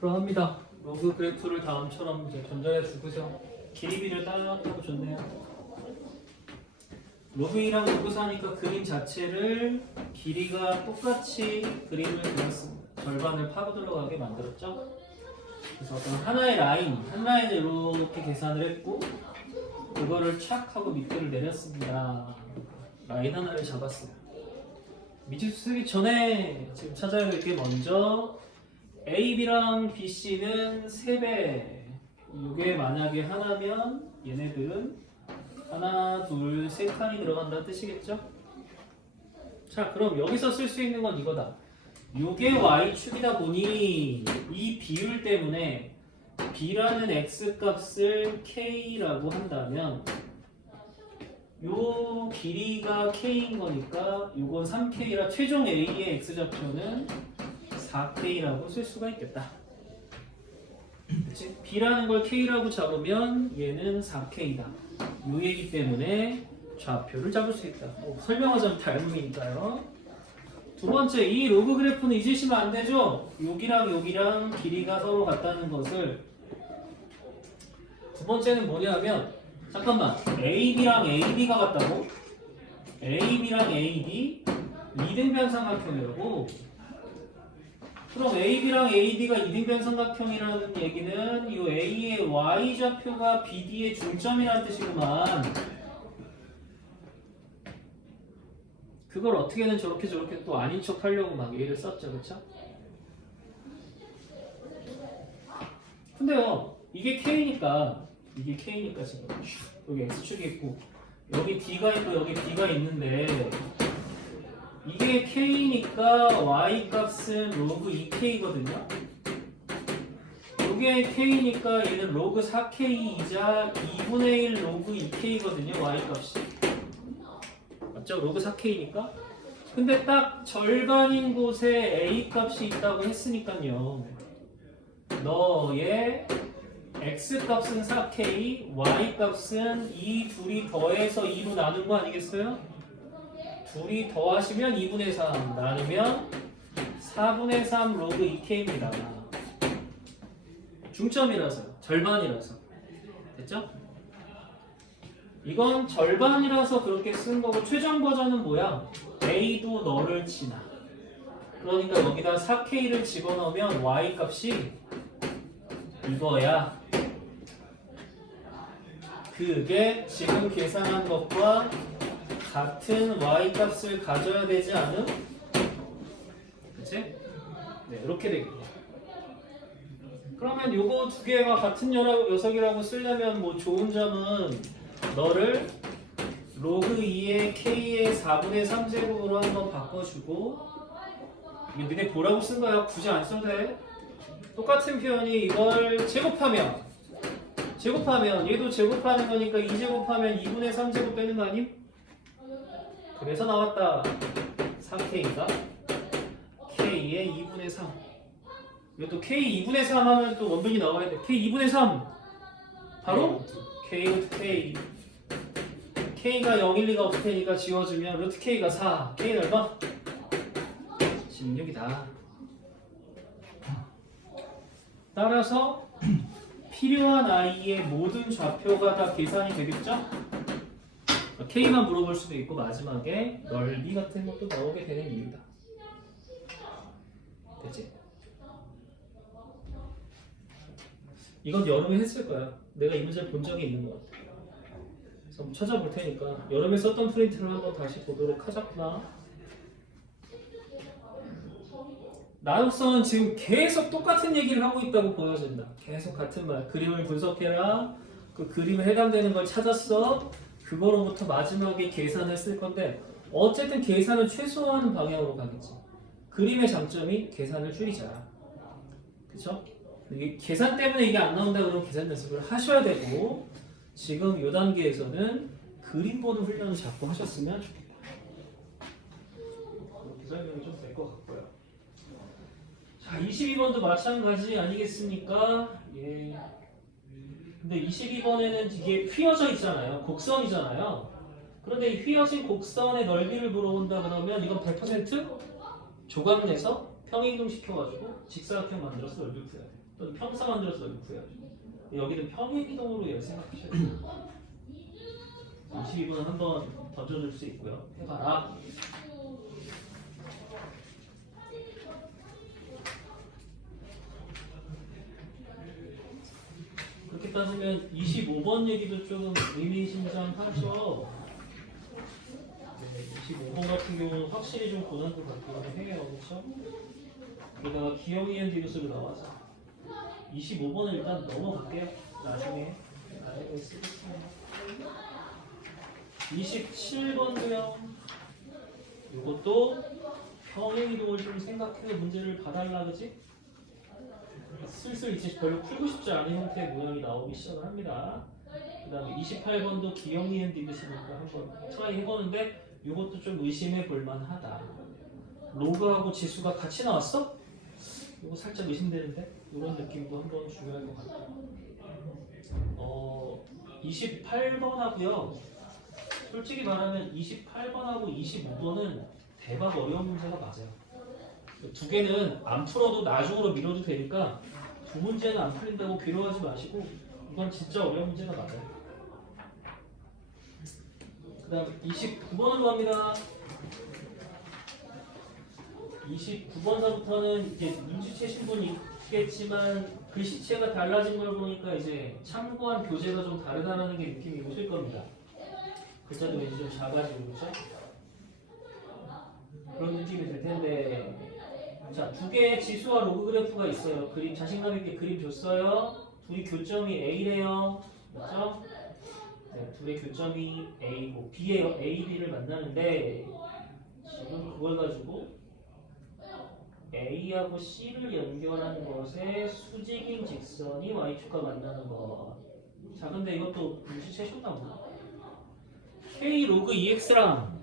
그러합니다. 로그 그래프를 다음처럼 이제 건전해 주고서 길이비를 따라하고 좋네요. 로그 2랑 로그 4니까 그림 자체를 길이가 똑같이 그림을 그렸습니다. 절반을 파고 들어가게 만들었죠. 그래서 어떤 하나의 라인, 한 라인을 이렇게 계산을 했고 그거를 착 하고 밑으로 내렸습니다. 라인 하나를 잡았어요. 미지 쓰기 전에 지금 찾아야 될 게 먼저 AB랑 BC는 3배. 이게 만약에 하나면 얘네들은 하나, 둘, 세 칸이 들어간다는 뜻이겠죠? 자, 그럼 여기서 쓸 수 있는 건 이거다. 이게 Y축이다 보니 이 비율 때문에 B라는 X값을 K라고 한다면 요 길이가 K인 거니까 이건 3K라 최종 A의 X좌표는 4K라고 쓸 수가 있겠다. 그치? B라는 걸 K라고 잡으면 얘는 4K다. 요 얘기 때문에 좌표를 잡을 수 있다. 설명하자면 닮음이니까요. 두 번째, 이 로그 그래프는 잊으시면 안 되죠? 여기랑 여기랑 길이가 서로 같다는 것을. 두 번째는 뭐냐면 잠깐만, AB랑 AB가 같다고? AB랑 AD 2등변 삼각형이라고? 그럼 AB랑 AD가 2등변 삼각형이라는 얘기는 이 A의 Y좌표가 BD의 중점이라는 뜻이구만. 그걸 어떻게든 저렇게 또 아닌 척 하려고 막 A를 썼죠, 그쵸? 근데요, 이게 K니까 지금 여기 X축이 있고 여기 D가 있고 여기 B가 있는데 이게 K니까 Y 값은 로그 2K거든요. 이게 K니까 얘는 로그 4K이자 2분의 1 로그 2K거든요. Y 값이. 맞죠? 로그 4K니까. 근데 딱 절반인 곳에 A 값이 있다고 했으니까요. 너의 X 값은 4K, Y 값은 이 둘이 더해서 2로 나눈 거 아니겠어요? 둘이 더하시면 2분의 3, 나누면 4분의 3 로그 2K입니다. 중점이라서요. 절반이라서. 됐죠? 이건 절반이라서 그렇게 쓴 거고 최종 버전은 뭐야? A도 너를 치나. 그러니까 여기다 4K를 집어넣으면 Y 값이 이거야. 그게 지금 계산한 것과 같은 Y 값을 가져야 되지 않음? 그치? 네, 이렇게 되겠네요. 그러면 요거 두 개가 같은 녀석이라고 쓰려면 뭐 좋은 점은 너를 로그 2의 K의 4분의 3제곱으로 한번 바꿔주고 이거 너네 보라고 쓴 거야. 굳이 안 써도 돼. 똑같은 표현이 이걸 제곱하면 얘도 제곱하는 거니까 2제곱하면 2분의 3제곱 빼는 거 아님? 그래서 나왔다. 3K가 K의 2분의 3. 이것도 K 2분의 3 하면 또 원분이 나와야 돼. K 2분의 3 바로 K 루트 K. K가 0, 1, 2가 없을 테니까 지워주면 루트 K가 4. K는 얼마? 16이다. 따라서 필요한 I의 모든 좌표가 다 계산이 되겠죠? K만 물어볼 수도 있고 마지막에 넓이 같은 것도 나오게 되는 이유다. 됐지? 이건 여름에 했을 거야. 내가 이 문제를 본 적이 있는 것 같아. 그래서 한번 찾아볼 테니까 여름에 썼던 프린트를 한번 다시 보도록 하자꾸나. 나독성은 지금 계속 똑같은 얘기를 하고 있다고 보여진다. 계속 같은 말. 그림을 분석해라. 그 그림에 해당되는 걸 찾았어. 그거로부터 마지막에 계산을 쓸 건데 어쨌든 계산을 최소화하는 방향으로 가겠지. 그림의 장점이 계산을 줄이자. 그쵸? 이게 계산 때문에 이게 안 나온다 그러면 계산 연습을 하셔야 되고 지금 이 단계에서는 그림 보는 훈련을 자꾸 하셨으면 좋겠다. 그렇게 설명이 좀 될 것 같고요. 자, 22번도 마찬가지 아니겠습니까? 예. 근데 22번에는 이게 휘어져 있잖아요. 곡선이잖아요. 그런데 이 휘어진 곡선의 넓이를 물어본다 그러면 이건 100% 조각 내서 평행이동 시켜가지고 직사각형 만들어서 넓이를 풀어야 돼. 또는 평사 만들어서 여기 구해야죠. 여기는 평행이동으로 얘를 생각하셔야 돼요. 22분은 한번 던져줄 수 있고요. 해봐라. 그렇게 따지면 25번 얘기도 좀 의미심장하죠. 25번 같은 경우는 확실히 좀 고난도 같기도 해요. 그렇죠? 게다가 기형이엔 디귿으로 나와서 25번은 일단 넘어갈게요. 나중에 나중에 쓰겠습니다. 27번도요. 이것도 평행이동을 좀 생각해서 문제를 봐달라 그지? 슬슬 이제 별로 풀고 싶지 않은 형태의 모양이 나오기 시작을 합니다. 그 다음에 28번도 기형이엔 디귿이니까 한번 트라이 해보는데 이것도 좀 의심해 볼만하다. 로그하고 지수가 같이 나왔어? 이거 살짝 의심되는데? 이런 느낌도 한번 중요할 것 같아요. 28번하고요. 솔직히 말하면 28번하고 25번은 대박 어려운 문제가 맞아요. 두 개는 안 풀어도 나중으로 미뤄도 되니까 두 문제는 안 풀린다고 괴로워하지 마시고 이건 진짜 어려운 문제가 맞아요. 그 다음 29번으로 갑니다. 29번서부터는 이제 눈치채신 분이 있겠지만 글씨체가 달라진 걸 보니까 이제 참고한 교재가 좀 다르다는 게 느낌이 오실 겁니다. 글자도 왠지 좀 작아지고 그렇죠? 그런 느낌이 들 텐데 자, 두 개의 지수와 로그 그래프가 있어요. 그림 자신감 있게 그림 줬어요. 둘이 교점이 A래요. 맞죠? 네, 둘의 교점이 A고 B예요. A, B를 만나는데 지금 그걸 가지고 A하고 C를 연결한 것에 수직인 직선이 Y축과 만나는 것. 자, 근데 이것도 눈치채셨나 보다. K 로그 EX랑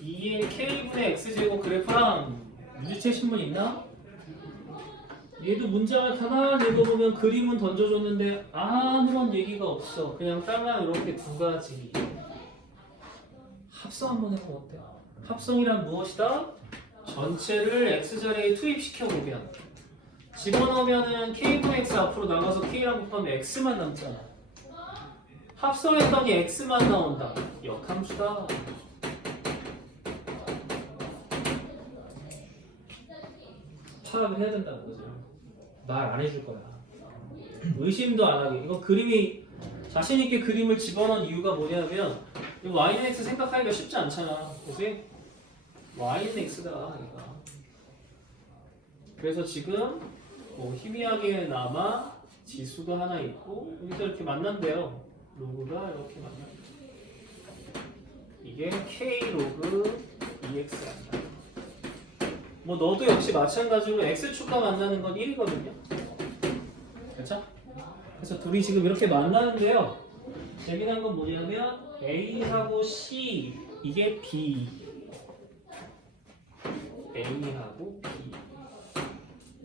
이의 K분의 X제곱 그래프랑 눈치채신 분 있나? 얘도 문장을 하나 읽어보면 그림은 던져줬는데 아무런 얘기가 없어. 그냥 딱만 이렇게 두 가지. 합성 한번 해보면 어때? 합성이란 무엇이다? 전체를 X자리에 투입시켜보면 집어넣으면은 K분의 X 앞으로 나가서 K랑 곱하면 X만 남잖아. 합성했더니 X만 나온다. 역함수다. 파악을 해야 된다는 거죠. 말 안 해줄 거야. 의심도 안 하게. 이거 그림이 자신 있게 그림을 집어넣은 이유가 뭐냐면 Y는 X 생각하기가 쉽지 않잖아. 그지? Y는 X다. 그러니까. 그래서 지금 뭐 희미하게나마 지수가 하나 있고 여기서 이렇게 만난대요. 로그가 이렇게 만난다. 이게 K 로그 EX입니다. 뭐 너도 역시 마찬가지로 X축과 만나는 건 1이거든요. 그렇죠? 그래서 둘이 지금 이렇게 만나는데요. 재미난 건 뭐냐면 A하고 C 이게 B A하고 B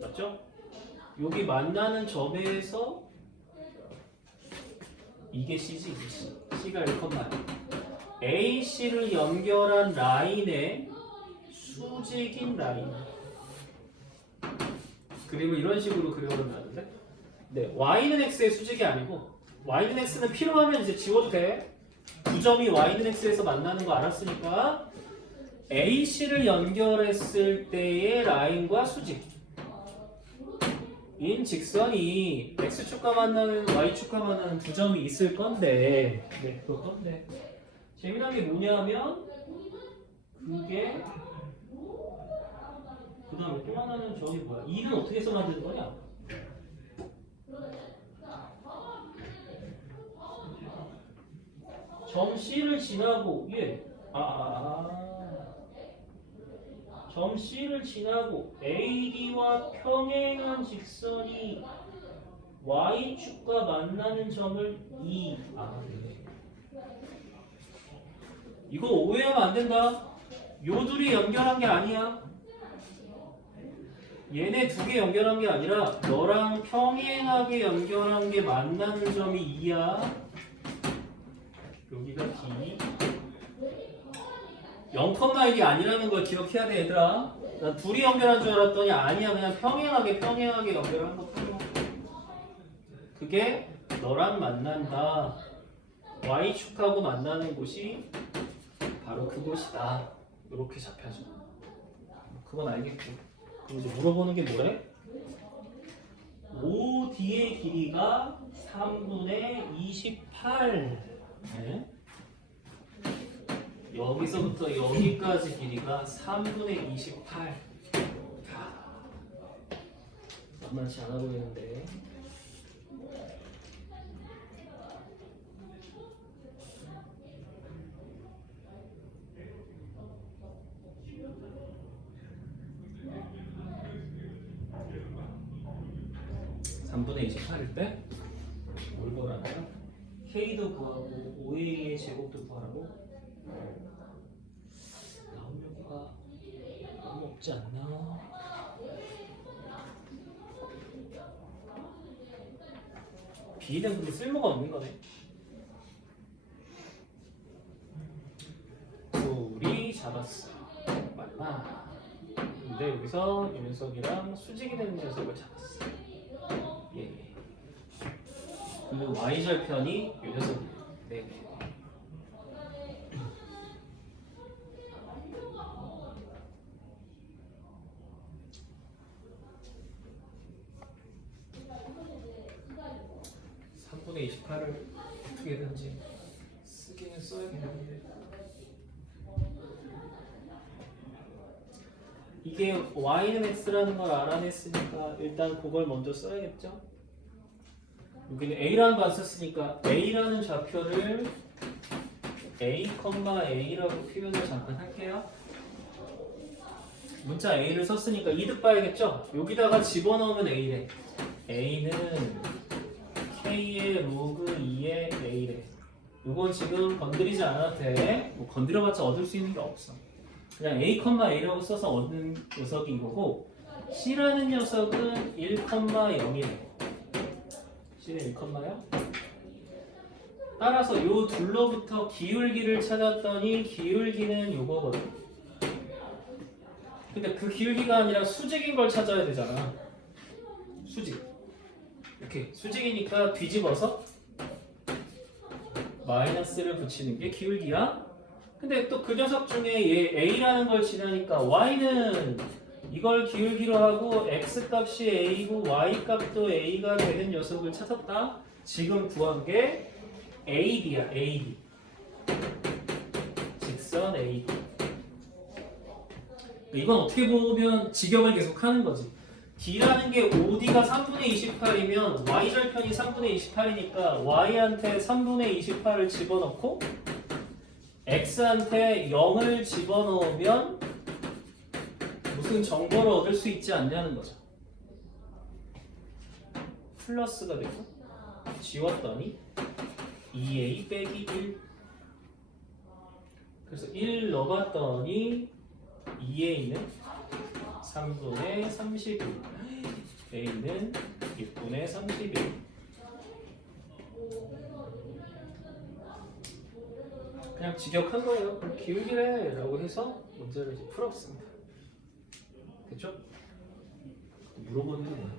맞죠? 여기 만나는 점에서 이게 C지 이게 C C가 1,1 AC를 연결한 라인의 수직인 라인 그림을 이런 식으로 그려본다는데 네, Y는 X의 수직이 아니고 Y는 X는 필요하면 이제 지워도 돼. 두 점이 Y는 X에서 만나는 거 알았으니까 AC를 연결했을 때의 라인과 수직 인 직선이 X축과 만나는 Y축과 만나는 두 점이 있을 건데 네, 그럴 건데 재미난 게 뭐냐면 그게 그 다음에 또 하나는 저기 뭐야? 2는 어떻게 해서 만드는 거냐? 점 C를 지나고 점 C를 지나고 AD와 평행한 직선이 Y축과 만나는 점을 E 이거 오해하면 안 된다. 요 둘이 연결한 게 아니야. 얘네 두 개 연결한 게 아니라 너랑 평행하게 연결한 게 만나는 점이 2야. 여기가 D, 0,1이 아니라는 걸 기억해야 돼 얘들아. 난 둘이 연결한 줄 알았더니 아니야. 그냥 평행하게 연결한 것뿐이야. 그게 너랑 만난다. Y축하고 만나는 곳이 바로 그곳이다. 이렇게 잡혀줘. 그건 알겠고. 그럼 이제 물어보는 게 뭐래? OD의 길이가 3분의 28. 네? 여기서부터 여기까지 길이가 3분의 28. 만만치 않아 보이는데. (3분의 28일) 때 뭘 구하라고요? K도 구하고 OA의 제곱도 구하라고? 나올 여기가 너무 없지 않나? B는 근데 쓸모가 없는 거네. 둘이 잡았어. 맞나? 근데 여기서 이 녀석이랑 수직이 되는 녀석을 잡았어. 예. 그리고 Y절편이 이 녀석이에요. 네. (3분의 28을) 어떻게든지 쓰기는 써야겠는데 이게 y는 x라는 걸 알아냈으니까 일단 그걸 먼저 써야겠죠? 여기는 a라는 거 안 썼으니까 a라는 좌표를 a, a라고 표현을 잠깐 할게요. 문자 a를 썼으니까 이득 봐야겠죠? 여기다가 집어넣으면 a래. a는 k의 로그 2의 a래. 이건 지금 건드리지 않아도 돼. 뭐 건드려봤자 얻을 수 있는 게 없어. 그냥 a,a라고 써서 얻는 녀석이 이거고 c라는 녀석은 1,0이래. c는 1,0요. 따라서 요 둘로부터 기울기를 찾았더니 기울기는 요거거든. 근데 그 기울기가 아니라 수직인 걸 찾아야 되잖아. 수직. 이렇게 수직이니까 뒤집어서 마이너스를 붙이는 게 기울기야. 근데 또 그 녀석 중에 얘 a라는 걸 지나니까 y는 이걸 기울기로 하고 x 값이 a고 y 값도 a가 되는 녀석을 찾았다. 지금 구한 게 AD야. AD. 직선 AD. 이건 어떻게 보면 직역을 계속 하는 거지. D라는 게 OD가 3분의 28이면 Y절편이 3분의 28이니까 Y한테 3분의 28을 집어넣고 X한테 0을 집어넣으면 무슨 정보를 얻을 수 있지 않냐는 거죠. 플러스가 되고 지웠더니 2A 빼기 1. 그래서 1 넣어봤더니 2A는 3분의 31, A는 6분의 31. 그냥 직역한 거예요. 기울기래 라고 해서 문제를 이제 풀었습니다. 됐죠? 물어보는 게 뭐야?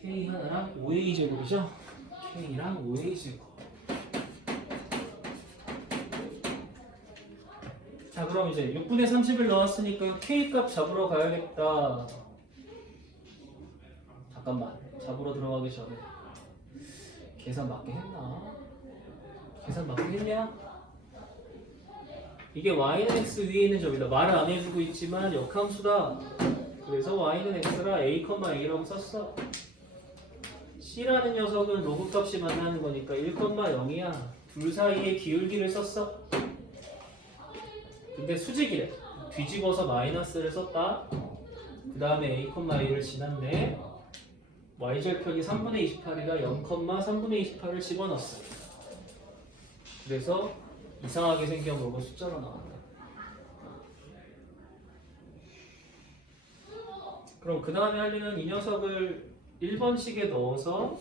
K 하나랑 5A 제곱이죠? K랑 5A 제곱. 자, 그럼 이제 6분의 30을 넣었으니까 K 값 잡으러 가야겠다. 잠깐만, 잡으러 들어가기 전에 계산 맞게 했나? 계산 맞게 했냐? 이게 y는 x 위에 있는 점이다. 말을 안 해주고 있지만 역함수다. 그래서 y는 x라 a, a라고 썼어. c라는 녀석은 로그 값이 만나는 거니까 1,0이야. 둘 사이에 기울기를 썼어. 근데 수직이래. 뒤집어서 마이너스를 썼다. 그 다음에 a,a를 지났네. y절편이 3분의 28이라 0,3분의 28을 집어넣었어. 그래서 이상하게 생겨 먹은 숫자가 나왔다. 그럼 그 다음에 할 일은 이 녀석을 1번식에 넣어서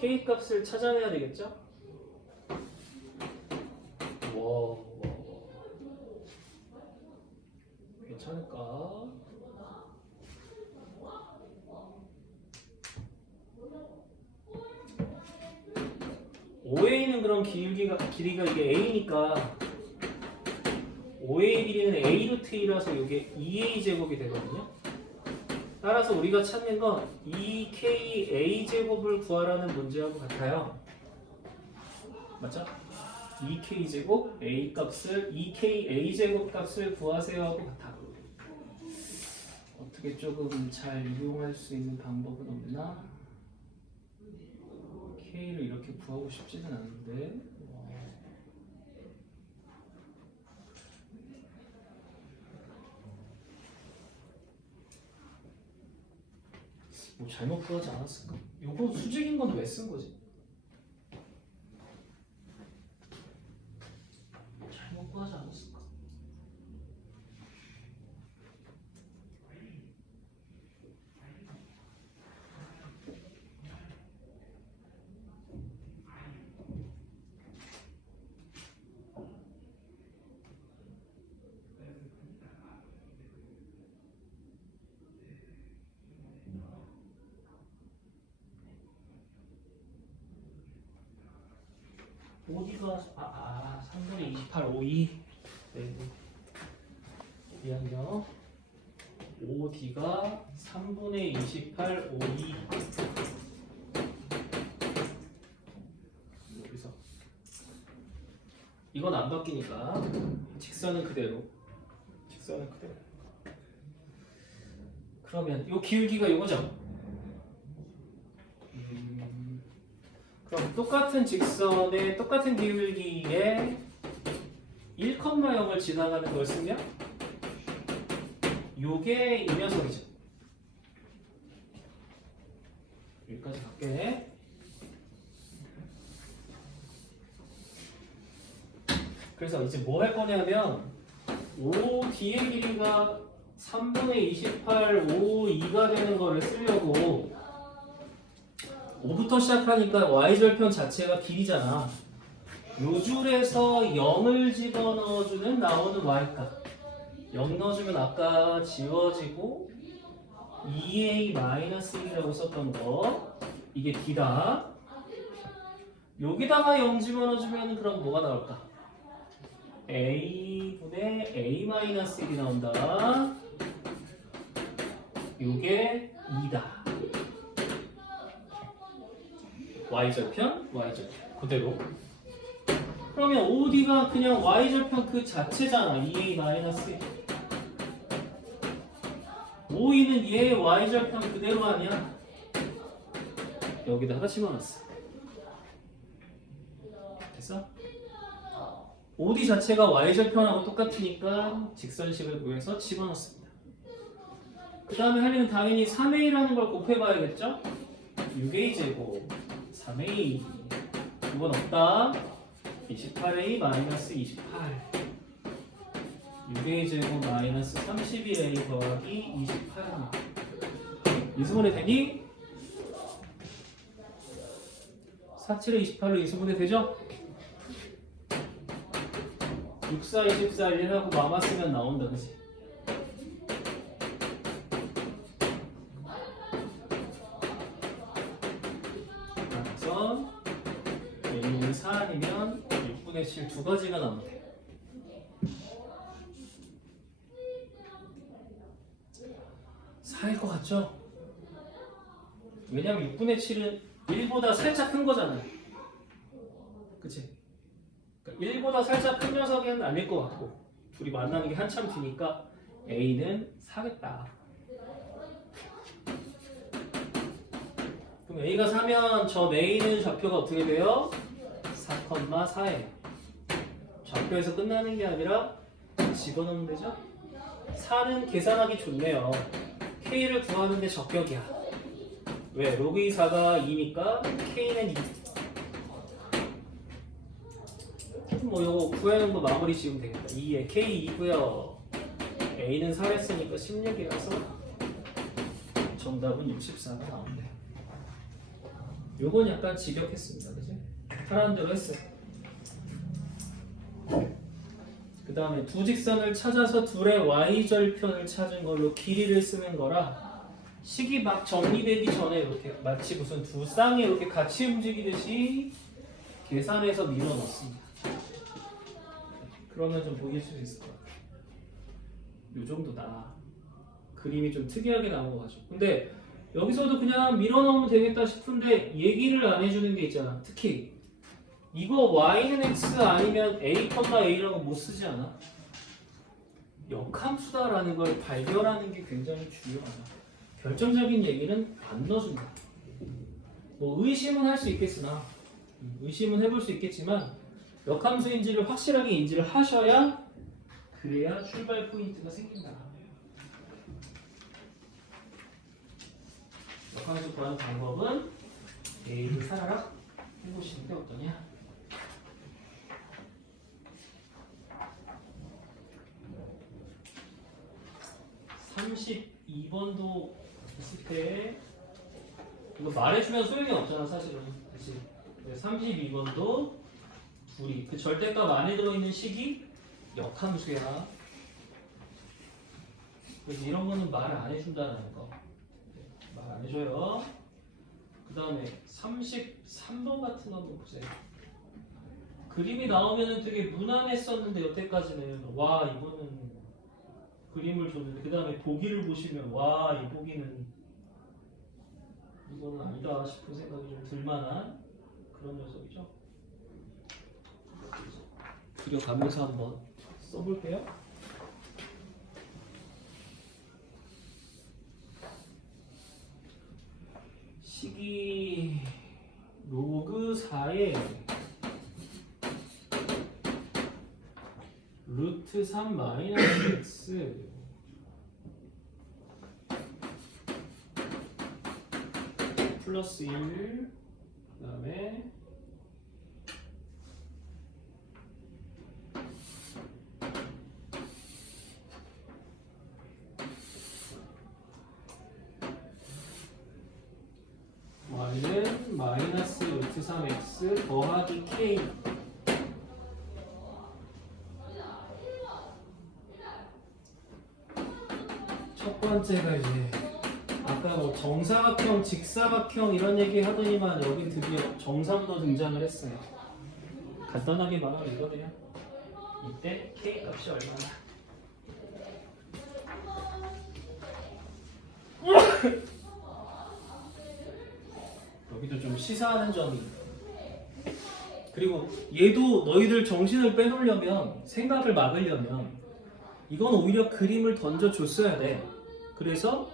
K 값을 찾아내야 되겠죠? 괜찮을까? OA는 그럼 길이가 이게 A니까 OA 길이는 A 루트 2라서 이게 2A 제곱이 되거든요. 따라서 우리가 찾는 건 2KA 제곱을 구하라는 문제하고 같아요. 맞죠? 2K 제곱 A 값을 2KA 제곱 값을 구하세요 하고 같아. 어떻게 조금 잘 이용할 수 있는 방법은 없나? K를 이렇게 구하고 싶지는 않은데. 뭐 잘못 구하지 않았을까? 요거 수직인 건 왜 쓴 거지? 잘못 구하지 않았을까? 어디가 3분의 28, 52. 네. 미안요. 5D가 3분의 28, 52. 여기서 이건 안 바뀌니까 직선은 그대로. 그러면 요 기울기가 이거죠? 그럼 똑같은 직선에 똑같은 기울기에 1,0을 지나가는 걸 쓰면 요게 이 녀석이죠. 여기까지 갈게. 그래서 이제 뭐 할 거냐면 OD의 길이가 3분의 28, 52가 되는 거를 쓰려고 5부터 시작하니까 y절편 자체가 길이잖아. 요 줄에서 0을 집어넣어주면 나오는 y값. 0 넣어주면 아까 지워지고 2a-1이라고 썼던 거. 이게 d다. 여기다가 0 집어넣어주면 그럼 뭐가 나올까? a분의 a-1이 나온다. 요게 2다. y절편, 그대로. 그러면 OD가 그냥 y절편 그 자체잖아. 2a-1. OE는 얘의 y절편 그대로 아니야? 여기다가 집어넣었어. 됐어? OD 자체가 y절편하고 똑같으니까 직선식을 구해서 집어넣습니다. 그 다음에 할 일은 당연히 3a라는 걸 곱해봐야겠죠? 6a 제곱 3a 이건 없다. 28a 마이너스 28 6a 제곱 마이너스 31a 더하기 28 인수분해 되니? 47에 28로 인수분해 되죠? 6, 4, 24, 1하고 마마 쓰면 나온다, 그치? 그래서 A는 4 아니면 6분의 7 두 가지가 나오면 돼. 사일 것 같죠? 왜냐면 6분의 7은 1보다 살짝 큰 거잖아요. 그치? 그러니까 1보다 살짝 큰 녀석은 아닐 것 같고 둘이 만나는 게 한참 뒤니까 A는 4겠다. 그럼 A가 4면 저 A는 좌표가 어떻게 돼요? 4,4예요. 좌표에서 끝나는 게 아니라 집어넣으면 되죠? 4는 계산하기 좋네요. K를 구하는데 적격이야. 왜? 로그 4가 2니까 K는 2. 뭐 요거 구해놓은 거 마무리 지으면 되겠다. 2에 K 2고요. A는 4랬으니까 16이라서 정답은 64가 나온대. 요건 약간 직역했습니다. 그지? 하라는 대로 했어요. 그 다음에 두 직선을 찾아서 둘의 y절편을 찾은 걸로 길이를 쓰는 거라 식이 막 정리되기 전에 이렇게 마치 무슨 두 쌍이 이렇게 같이 움직이듯이 계산해서 밀어 넣습니다. 그러면 좀 보일 수 있을 것 같아요. 요 정도다. 그림이 좀 특이하게 나온 거 같죠. 근데 여기서도 그냥 밀어 넣으면 되겠다 싶은데 얘기를 안 해주는 게 있잖아. 특히 이거 y는 x 아니면 a, a라고 못 쓰지 않아? 역함수다라는 걸 발견하는 게 굉장히 중요하다. 결정적인 얘기는 안 넣어준다. 뭐 의심은 할 수 있겠으나 의심은 해볼 수 있겠지만 역함수인지를 확실하게 인지를 하셔야 그래야 출발 포인트가 생긴다. 역함수 구하는 방법은 A를 살아라 해보시는 게 어떠냐? 32번도 비슷해. 이거 말해주면 소용이 없잖아 사실은. 그치? 32번도 둘이 그 절대값 안에 들어있는 식이 역함수야. 그래서 이런 거는 말을 안 해준다는 거. 말 안 해줘요. 그 다음에 33번 같은 거 한번 보세요. 그림이 나오면은 되게 무난했었는데 여태까지는 와 이거는 그림을 줬는데 그 다음에 보기를 보시면 와 이 보기는 이거는 아니다 싶은 생각이 좀 들만한 그런 녀석이죠. 그려가면서 한번 써볼게요. 식이 로그 4에 루트 3 마이너스 x 플러스 1 그 다음에 y는 마이너스 루트 3x 더하기 k 첫 번째가 이제 아까 뭐 정사각형, 직사각형 이런 얘기 하더니만 여기 드디어 정삼도 등장을 했어요. 간단하게 말하면 이거네요. 이때 k 값이 얼마나? 여기도 좀 시사하는 점이 있어요. 그리고 얘도 너희들 정신을 빼놓으려면 생각을 막으려면 이건 오히려 그림을 던져줬어야 돼. 그래서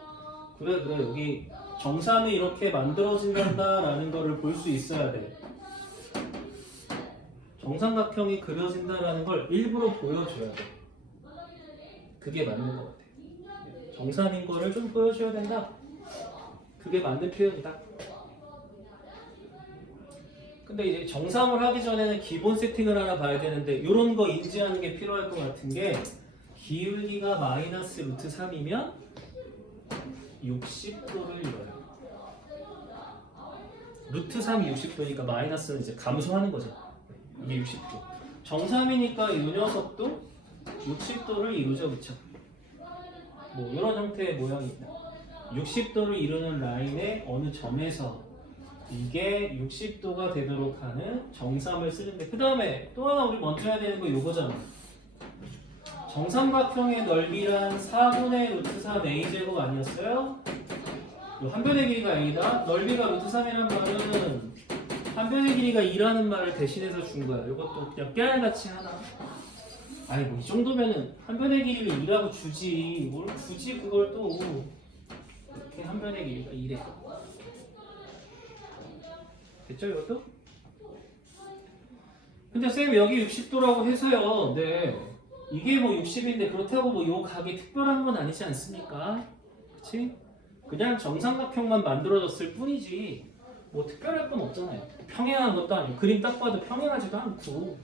그래 여기 정삼이 이렇게 만들어진다라는 거를 볼 수 있어야 돼. 정삼각형이 그려진다라는 걸 일부러 보여줘야 돼. 그게 맞는 것 같아. 정삼인 거를 좀 보여줘야 된다. 그게 맞는 표현이다. 근데 이제 정삼을 하기 전에는 기본 세팅을 하나 봐야 되는데 이런 거 인지하는 게 필요할 것 같은 게 기울기가 마이너스 루트 3이면 60도를 이뤄요. 루트 3이 60도니까 마이너스는 이제 감소하는 거죠. 이게 60도. 정삼이니까 이 녀석도 60도를 이루죠, 그쵸? 뭐 이런 형태의 모양입니다. 60도를 이루는 라인의 어느 점에서 이게 60도가 되도록 하는 정삼을 쓰는데 그 다음에 또 하나 우리 먼저 해야 되는 거 요거잖아. 정삼각형의 넓이란 4분의 루트 3 a제곱 아니었어요? 한 변의 길이가 a다. 넓이가 루트 3이란 말은 한 변의 길이가 2라는 말을 대신해서 준 거야. 이것도 그냥 깨알같이 하나. 아니 뭐 이 정도면은 한 변의 길이를 2라고 주지. 뭘 굳이 그걸 또 이렇게 한 변의 길이가 2래. 됐죠 이것도? 근데 쌤 여기 60도라고 해서요. 네. 이게 뭐 60인데 그렇다고 뭐 요 각이 특별한 건 아니지 않습니까? 그치? 그냥 정삼각형만 만들어졌을 뿐이지 뭐 특별할 건 없잖아요. 평행한 것도 아니고 그림 딱 봐도 평행하지도 않고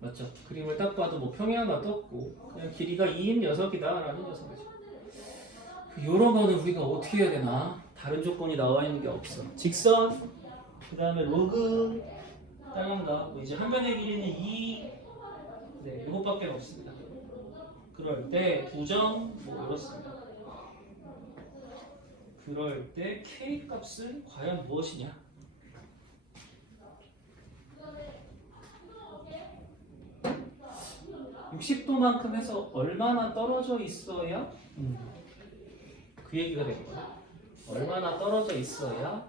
맞죠? 그림을 딱 봐도 뭐 평행한 것도 없고 그냥 길이가 2인 녀석이다 라는 녀석이죠. 이런 거는 우리가 어떻게 해야 되나? 다른 조건이 나와 있는 게 없어. 직선, 그 다음에 로그, 따라하면 나왔고 이제 한 변의 길이는 2, 네, 이것밖에 없습니다. 그럴 때 부정 뭐 이렇습니다. 그럴 때 K 값은 과연 무엇이냐? (60도만큼) 해서 얼마나 떨어져 있어야 그 얘기가 된 거야. 얼마나 떨어져 있어야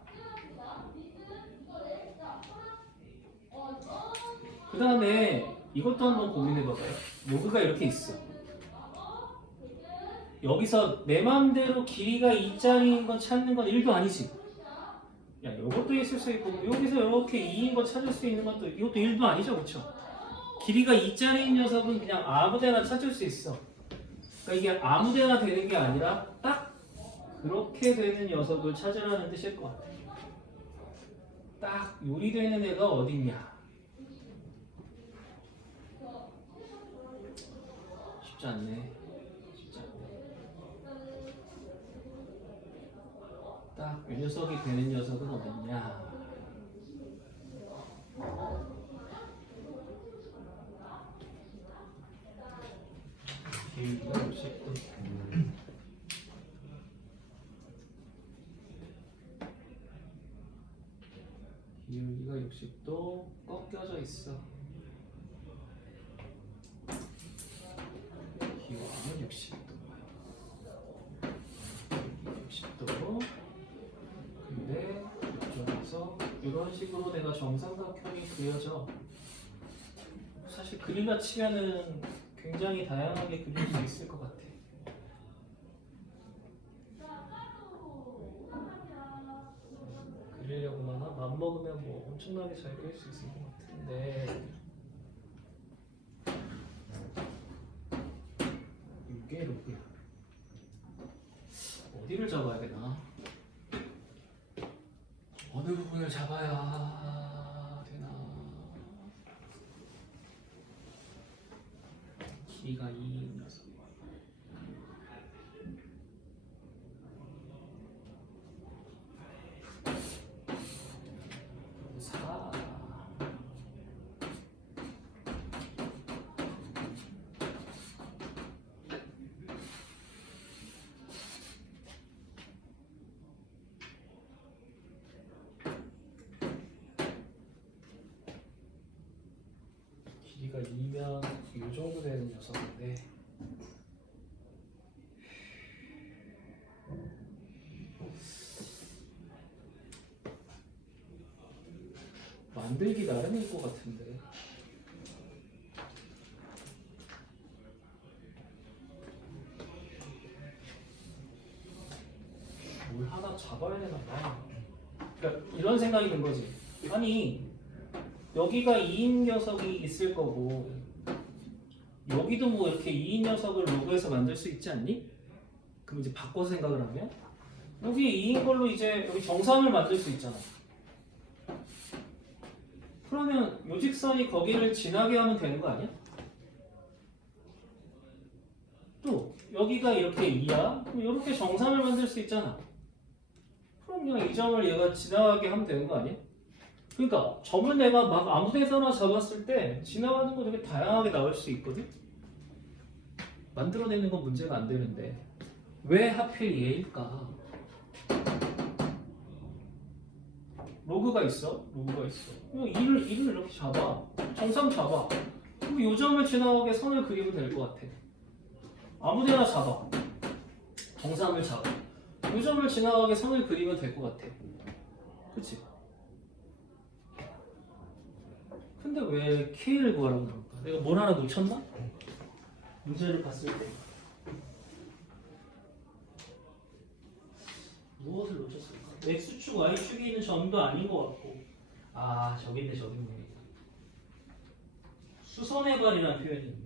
그 다음에 이것도 한번 고민해봐봐요. 로그가 이렇게 있어. 여기서 내 맘대로 길이가 2짜리인 건 찾는 건 1도 아니지. 야, 이것도 있을 수 있고 여기서 이렇게 2인 거 찾을 수 있는 것도 이것도 1도 아니죠, 그렇죠? 길이가 2짜리인 녀석은 그냥 아무데나 찾을 수 있어. 그러니까 이게 아무데나 되는 게 아니라 딱 그렇게 되는 녀석을 찾으라는 뜻일 것 같아. 딱 요리되는 애가 어딨냐? 쉽지 않네. 쉽지 않네. 딱 이 녀석이 되는 녀석은 어딨냐? 기울기가 60도. 기울기가 60도 꺾여져 있어. 기울기는 60도. 60도. 근데 이쪽에서 이런 식으로 내가 정삼각형이 그려져. 사실 그림자 치면은 굉장히 다양하게 그릴 수 있을 것 같아. 그리려고만 맘먹으면 뭐 엄청나게 잘 그릴 수 있을 것 같은데 이게 로그야. 어디를 잡아야 되나? 어느 부분을 잡아야 되나? 길이가 2인 녀석. 4. 길이가 2면 이 정도 되는 녀석인데 만들기 나름일 것 같은데 뭘 하나 잡아야 되나 봐. 그러니까 이런 생각이 든 거지. 아니 여기가 2인 녀석이 있을 거고 여기도 뭐 이렇게 2인 녀석을 로그에서 만들 수 있지 않니? 그럼 이제 바꿔서 생각을 하면 여기 2인 걸로 이제 여기 정삼을 만들 수 있잖아. 그러면 요직선이 거기를 지나게 하면 되는 거 아니야? 또 여기가 이렇게 2야? 그럼 이렇게 정삼을 만들 수 있잖아. 그럼 그냥 이 점을 얘가 지나가게 하면 되는 거 아니야? 그러니까 점을 내가 막 아무 데서나 잡았을 때 지나가는 거 되게 다양하게 나올 수 있거든? 만들어내는 건 문제가 안 되는데 왜 하필 얘일까? 로그가 있어? 로그가 있어. 그럼 2를 이렇게 잡아. 정삼 잡아. 그럼 요 점을 지나가게 선을 그리면 될 것 같아. 아무 데나 잡아. 정삼을 잡아. 요 점을 지나가게 선을 그리면 될 것 같아. 그치? 근데 왜 K를 구하라고 그럴까? 내가 뭘 하나 놓쳤나? 문제를 봤을 때 무엇을 놓쳤을까? X축, Y축이 있는 점도 아닌 것 같고 아 저긴데 저긴데 수선의 발이라는 표현이 있네.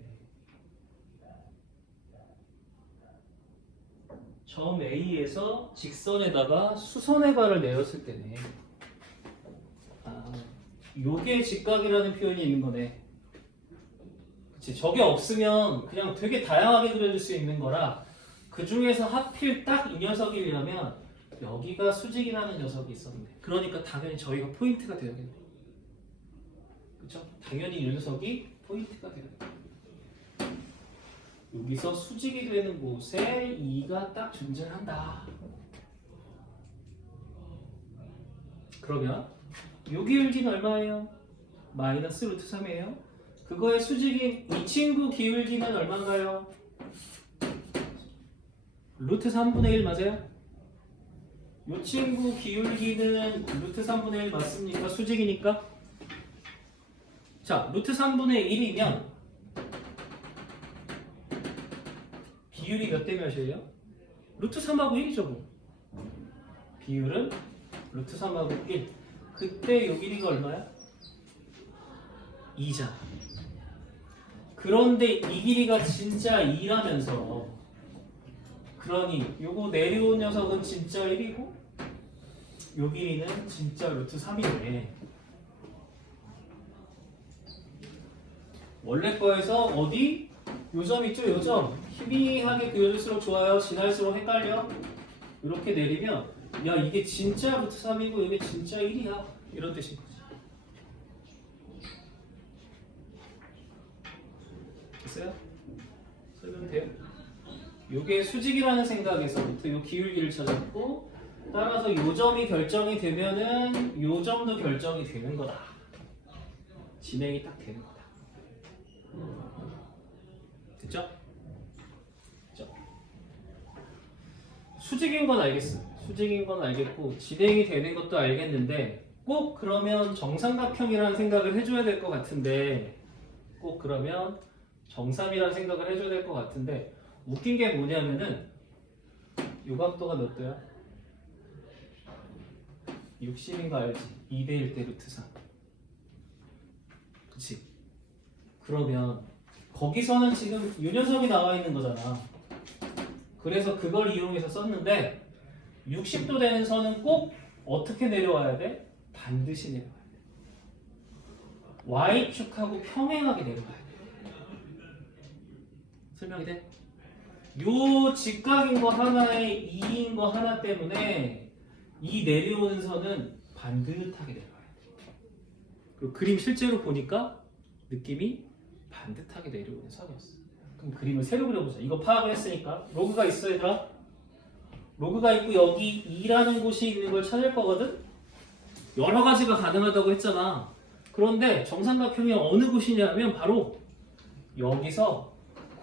점 A에서 직선에다가 수선의 발을 내었을 때네. 아, 요게 직각이라는 표현이 있는 거네. 그치? 저게 없으면 그냥 되게 다양하게 그려질 수 있는 거라 그 중에서 하필 딱 이 녀석이려면 여기가 수직이라는 녀석이 있었는데 그러니까 당연히 저희가 포인트가 되어야겠네. 그렇죠? 당연히 이 녀석이 포인트가 되어야겠네. 여기서 수직이 되는 곳에 2가 딱 존재한다. 그러면 요 기울기는 얼마예요? 마이너스 루트 3이에요. 그거의 수직인 이 친구 기울기는 얼마인가요? 루트 3분의 1 맞아요? 이 친구 기울기는 루트 3분의 1 맞습니까? 수직이니까? 자, 루트 3분의 1이면 비율이 몇 대 몇이에요? 루트 3하고 1이죠 뭐. 비율은 루트 3하고 1. 그때 요 길이가 얼마야? 2잖아. 그런데 이 길이가 진짜 2라면서 그러니 요거 내려온 녀석은 진짜 1이고 요 길이는 진짜 루트 3이네. 원래 거에서 어디? 요점 있죠? 요점. 희미하게 그려질수록 좋아요. 지날수록 헷갈려. 이렇게 내리면 야 이게 진짜 루트 3이고 이게 진짜 1이야. 이런 뜻인 거지. 됐어요? 설명돼요? 요게 수직이라는 생각에서부터 요 기울기를 찾았고 따라서 요 점이 결정이 되면은 요 점도 결정이 되는 거다. 진행이 딱 되는 거다. 됐죠? 됐죠? 수직인 건 알겠어. 수직인 건 알겠고 진행이 되는 것도 알겠는데 꼭 그러면 정삼각형이라는 생각을 해줘야 될 것 같은데 꼭 그러면 정삼이라는 생각을 해줘야 될 것 같은데 웃긴 게 뭐냐면은 요 각도가 몇 도야? 60인 거 알지? 2대 1대 루트 3 그치? 그러면 거기서는 지금 요 녀석이 나와 있는 거잖아. 그래서 그걸 이용해서 썼는데 60도 되는 선은 꼭 어떻게 내려와야 돼? 반드시 내려와야 돼. Y축하고 평행하게 내려와야 돼. 설명이 돼? 요 직각인 거 하나에 2인 거 하나 때문에 이 내려오는 선은 반듯하게 내려와야 돼. 그리고 그림 실제로 보니까 느낌이 반듯하게 내려오는 선이었어. 그럼 그림을 새로 그려보자. 이거 파악을 했으니까 로그가 있어 얘들아. 로그가 있고 여기 2라는 곳이 있는 걸 찾을 거거든. 여러 가지가 가능하다고 했잖아. 그런데 정삼각형이 어느 곳이냐면 바로 여기서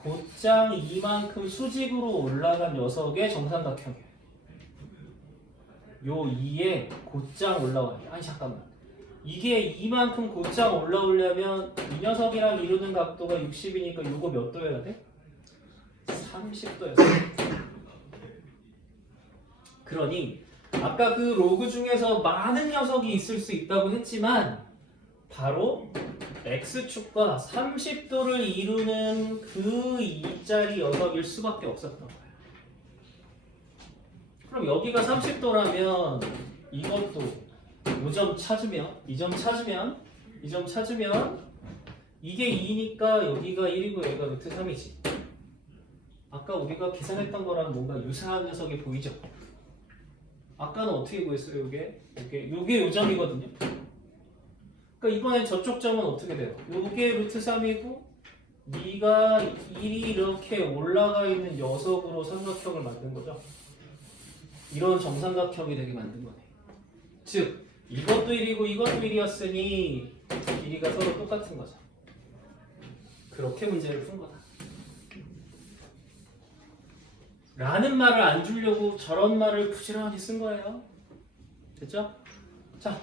곧장 이만큼 수직으로 올라간 녀석의 정삼각형이에요. 요 2에 곧장 올라와야 돼. 아니 잠깐만. 이게 이만큼 곧장 올라오려면 이 녀석이랑 이루는 각도가 60이니까 요거 몇 도여야 돼? 30도였어. 그러니 아까 그 로그 중에서 많은 녀석이 있을 수 있다고 했지만 바로 X축과 30도를 이루는 그 2짜리 녀석일 수밖에 없었던 거야. 그럼 여기가 30도라면 이것도 이 점 찾으면 이 점 찾으면 이 점 찾으면 이게 2니까 여기가 1이고 여기가 루트 3이지. 아까 우리가 계산했던 거랑 뭔가 유사한 녀석이 보이죠? 아까는 어떻게 구했어요? 요게 요 점이거든요. 그러니까 이번엔 저쪽 점은 어떻게 돼요? 요게 루트 3이고 네가 1이 이렇게 올라가 있는 녀석으로 삼각형을 만든 거죠. 이런 정삼각형이 되게 만든 거네. 즉 이것도 1이고 이것도 1이었으니 길이가 서로 똑같은 거죠. 그렇게 문제를 푼 거다. 라는 말을 안 주려고 저런 말을 부지런히 쓴 거예요. 됐죠? 자,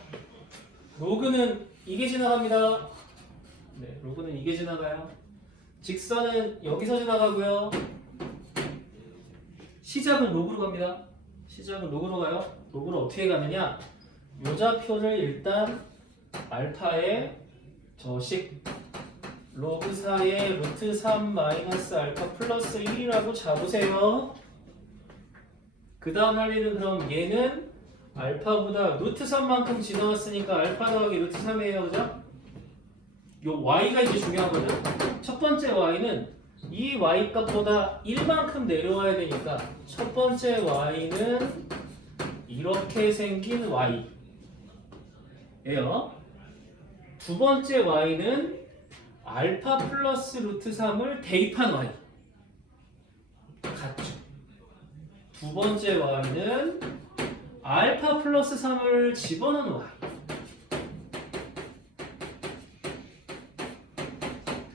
로그는 이게 지나갑니다. 네, 로그는 이게 지나가요. 직선은 여기서 지나가고요. 시작은 로그로 갑니다. 시작은 로그로 가요. 로그를 어떻게 가느냐? 요 좌표를 일단 알파의 저식 로그 4의 루트 3 마이너스 알파 플러스 1이라고 잡으세요. 그 다음 할 일은 그럼 얘는 알파보다 루트 3만큼 지나왔으니까 알파 더하기 루트 3이에요. 그죠? 요 y가 이제 중요한 거죠. 첫 번째 y는 이 y 값보다 1만큼 내려와야 되니까 첫 번째 y는 이렇게 생긴 y예요. 두 번째 y는 알파 플러스 루트 3을 대입한 y 같죠. 두 번째 y는 알파 플러스 3을 집어넣은 y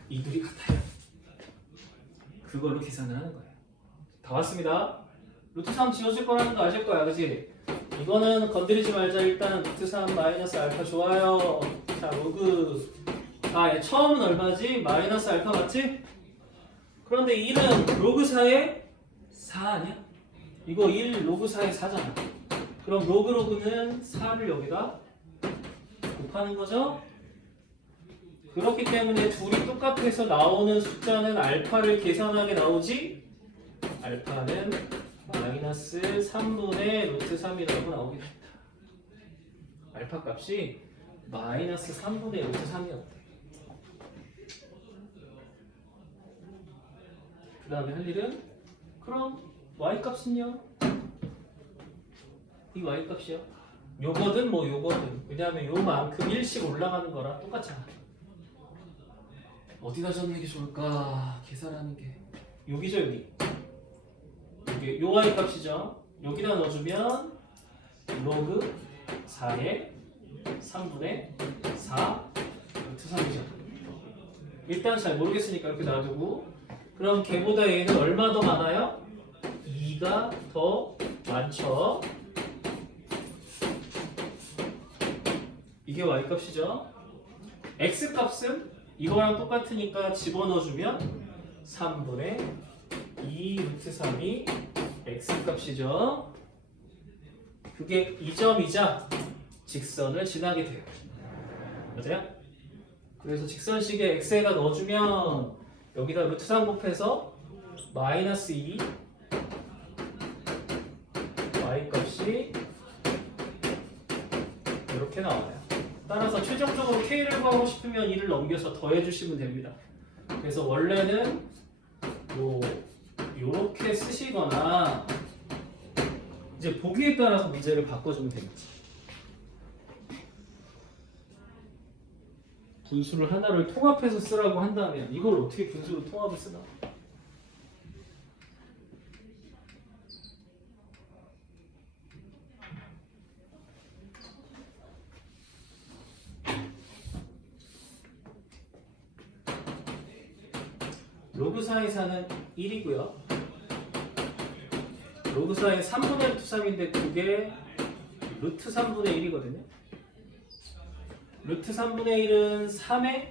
이 둘이 같아요. 그걸로 계산을 하는 거예요. 다 왔습니다. 루트 3 지워질 거라는 거 아실 거야, 그치? 이거는 건드리지 말자. 일단 루트 3 마이너스 알파 좋아요. 자, 로그. 아, 처음은 얼마지? 마이너스 알파 맞지? 그런데 1은 로그 4에 4 아니야? 이거 1 로그 4에 4잖아. 그럼 로그는 4를 여기다 곱하는 거죠? 그렇기 때문에 둘이 똑같아서 나오는 숫자는 알파를 계산하게 나오지? 알파는 마이너스 3분의 루트 3이라고 나오게 된다. 알파 값이 마이너스 3분의 루트 3이었대. 그 다음에 할 일은 그럼 y 값은요? 이 y 값이요? 요거든 뭐 요거든. 왜냐하면 요만큼 1씩 올라가는 거랑 똑같잖아. 어디다 적는 게 좋을까? 계산하는 게 여기죠, 여기. 여기 요 y 값이죠. 여기다 넣어주면 로그 4의 3분의 4 루트 3이죠. 일단 잘 모르겠으니까 이렇게 놔두고, 그럼 걔보다 얘는 얼마 더 많아요? 2가 더 많죠. 이게 y 값이죠. x 값은 이거랑 똑같으니까 집어넣어주면 3분의 2 루트 3이 x 값이죠. 그게 이 점이자 직선을 지나게 돼요. 맞아요? 그래서 직선식에 x에다 넣어주면 여기다 루트 3 곱해서 마이너스 2 y 값이 이렇게 나와요. 따라서 최종적으로 k를 구하고 싶으면 2를 넘겨서 더해주시면 됩니다. 그래서 원래는 요렇게 쓰시거나 이제 보기에 따라서 문제를 바꿔주면 됩니다. 분수를 하나를 통합해서 쓰라고 한다면 이걸 어떻게 분수로 통합을 쓰나? 로그 4의 4는 1이고요. 로그 4의 3분의 루트 3인데 그게 루트 3분의 1이거든요. 루트 3분의 1은 3의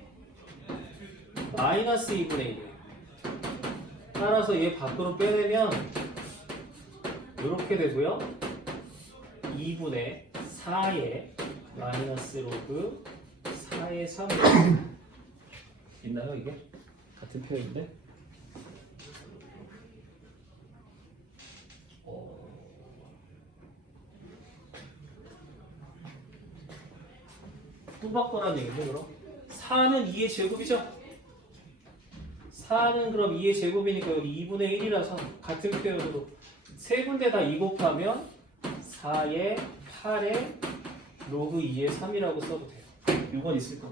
마이너스 2분의 1이에요. 따라서 얘 밖으로 빼내면 이렇게 되고요. 2분의 4의 마이너스 로그 4의 3 있나요 이게? 같은 표현인데? 또 바꿔라는 얘기죠. 그럼 4는 2의 제곱이죠. 4는 그럼 2의 제곱이니까 여기 2분의 1이라서 같은 표현으로 세 군데 다 2 곱하면 4의 8의 로그 2의 3이라고 써도 돼요. 6번 있을 거.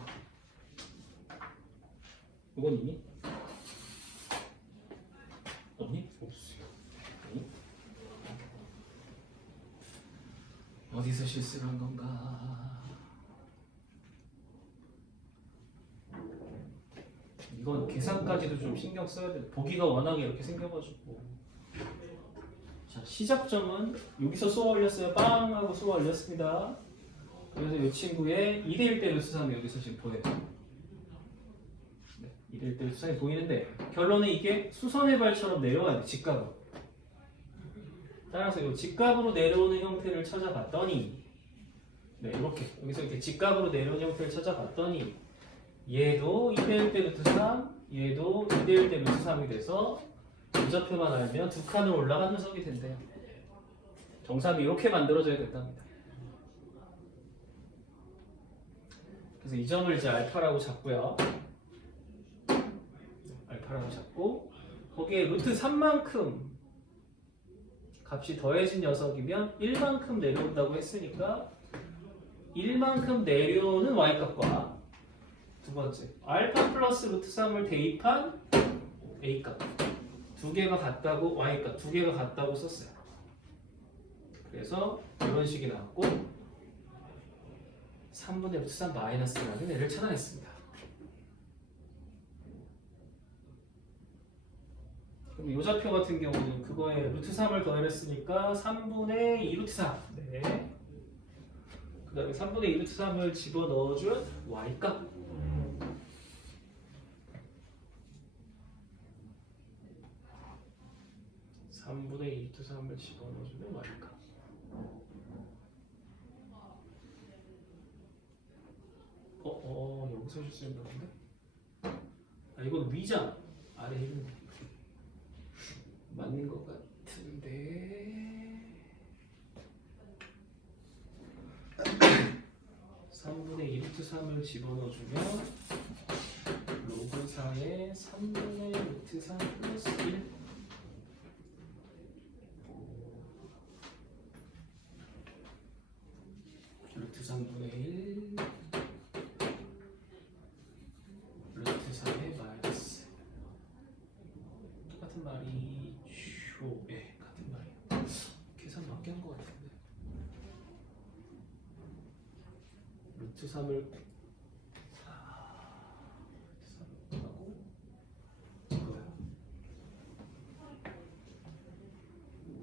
6번 있니? 없니? 없어요. 어디서 실수를 한 건가? 이건 계산까지도 좀 신경 써야 돼. 보기가 워낙에 이렇게 생겨가지고. 자, 시작점은 여기서 쏘아 올렸어요. 빵! 하고 쏘아 올렸습니다. 그래서 이 친구의 2대1 대 루트 3이 여기서 지금 보여요. 네, 2대1 대 루트 3이 보이는데 결론은 이게 수선의 발처럼 내려와야 돼. 직각으로. 따라서 이 직각으로 내려오는 형태를 찾아봤더니 네, 이렇게 여기서 이렇게 직각으로 내려오는 형태를 찾아봤더니 얘도 2대1 대 루트 3, 얘도 2대1 대 루트 3이 돼서 부좌표만 알면 두 칸을 올라간 녀석이 된대요. 정삼이 이렇게 만들어져야 된답니다. 그래서 이 점을 이제 알파라고 잡고요. 알파라고 잡고 거기에 루트 3만큼 값이 더해진 녀석이면 1만큼 내려온다고 했으니까 1만큼 내려오는 y값과 두 번째 알파 플러스 루트 3을 대입한 a값 두 개가 같다고 y값 두 개가 같다고 썼어요. 그래서 이런 식이 나왔고 3분의 루트 3 마이너스라는 애를 찾아냈습니다. 그럼 이 좌표 같은 경우는 그거에 루트 3을 더해냈으니까 3분의 2 루트 3 네. 그 다음에 3분의 2 루트 3을 집어넣어준 y값 삼 분의 2 루트 3을 집어넣어주면 y값 여기서 실수했나 본데? 아 이건 위잖아 아래 있는 맞는 것 같은데 3분의 2 루트 3을 집어넣어주면 로그 4의 3분의 루트 3 플러스 1 루트 3분의 1 루트 3의 마이너스 똑같은 말이죠. 예, 같은 말이에요. 계산 맞게 한 것 같은데 루트 3을 하고 이거야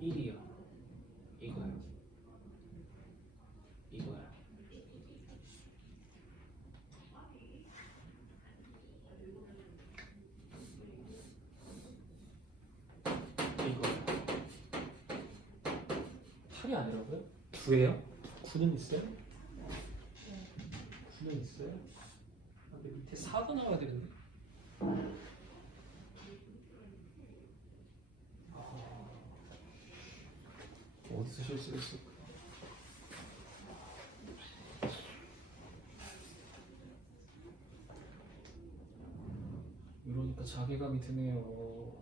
1이요 이거야 이거야 이거야 8이 아니라고요? 9예요? 9는 있어요? 9는 있어요? 아, 근데 밑에 4가 나와야 되는데 어디서 실수했을까? 이러니까 자괴감이 드네요.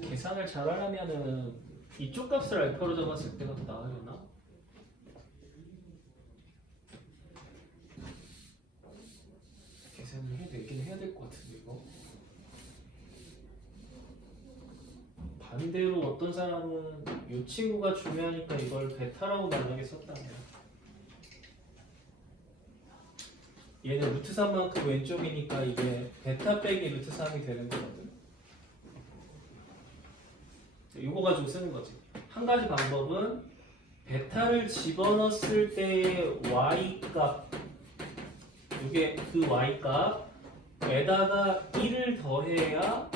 계산을 잘하려면은 이쪽 값을 알파로 잡았을 때가 더 나으려나? 계산을 내긴 해야 될 것 같은데 이거. 반대로 어떤 사람은 이 친구가 중요하니까 이걸 베타라고 만약에 썼다면 얘는 루트 3만큼 왼쪽이니까 이게 베타 빼기 루트 3이 되는 거거든. 이거 가지고 쓰는 거지. 한 가지 방법은 베타를 집어넣었을 때의 y값 이게 그 y값에다가 1을 더해야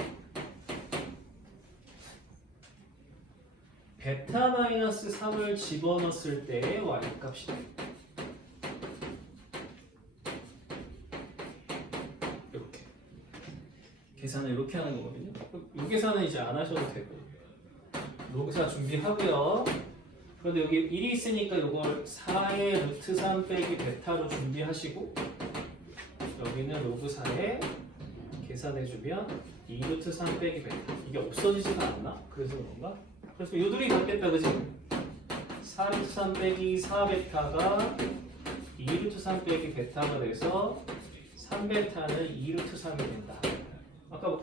베타 마이너스 3을 집어넣었을 때의 y값이 돼. 이렇게 계산을 이렇게 하는 거거든요. 이 계산은 이제 안 하셔도 되고 로그사 준비하고요. 그런데 여기 1이 있으니까 이걸 4의 루트 3 빼기 베타로 준비하시고 여기는 로그 4에 계산해주면 2 루트 3 빼기 베타 이게 없어지지가 않나? 그래서 그런가? 그래서 요 둘이 같겠다 그치? 4 루트 3 빼기 4 베타가 2 루트 3 빼기 베타가 돼서 3 베타는 2 루트 3이 된다. 아까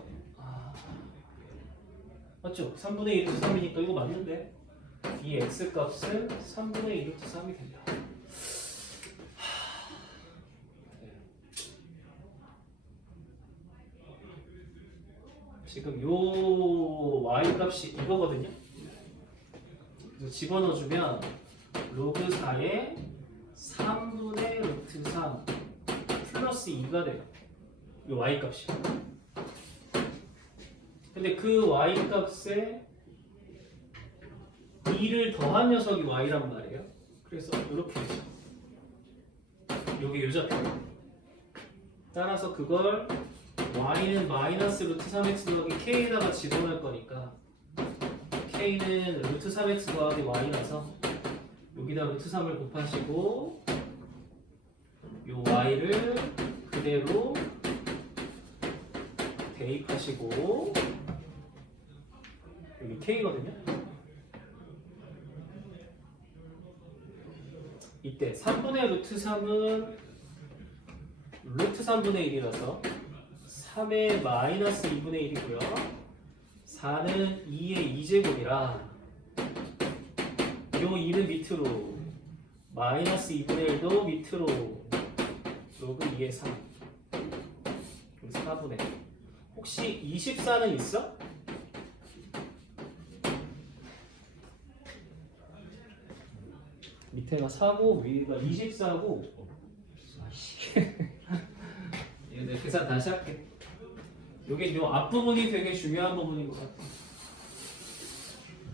맞죠? 3분의 2 루트 3이니까 이거 맞는데 이 x값은 3분의 2 루트 3이 된다. 지금 요 y값이 이거거든요. 그래서 집어넣어주면 로그 4에 3분의 루트 3 플러스 2가 돼요. 요 y값이. 근데 그 y값에 2를 더한 녀석이 y란 말이에요. 그래서 이렇게 되죠. 요게 요 좌표. 따라서 그걸 y는 마이너스 루트 3x 더하기 k에다가 집어넣을 거니까 k는 루트 3x 더하기 y라서 여기다 루트 3을 곱하시고 요 y를 그대로 대입하시고 여기 k거든요. 이때 3분의 루트 3은 루트 3분의 1이라서 3의 마이너스 2분의 1이고요. 4는 2의 2제곱이라 요 2는 밑으로 마이너스 2분의 1도 밑으로 로그 2의 3 4분의 1. 혹시 24는 있어? 밑에가 4고 위가 24고 이거 계산 다시 할게. 요게 요 앞부분이 되게 중요한 부분인 것 같아.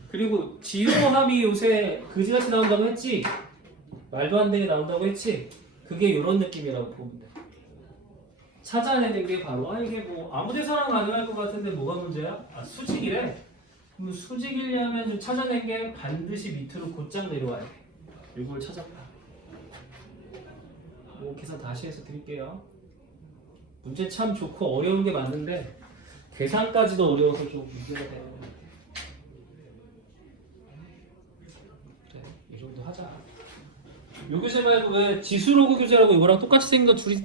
그리고 지호함이 요새 그지같이 나온다고 했지? 말도 안 되게 나온다고 했지? 그게 요런 느낌이라고 보면 돼. 찾아내는 게 바로 이게 뭐 아무 데서나 가능할 것 같은데 뭐가 문제야? 수직이래. 그럼 수직이려면 좀 찾아낸 게 반드시 밑으로 곧장 내려와야 돼. 이걸 찾아봐. 뭐 계산 다시 해서 드릴게요. 문제 참 좋고 어려운 게 맞는데 계산까지도 어려워서 좀 문제가 되는 것 같아. 그래, 이 정도 하자. 요 교재 말고 왜 지수로그 교재라고 이거랑 똑같이 생긴 거 둘이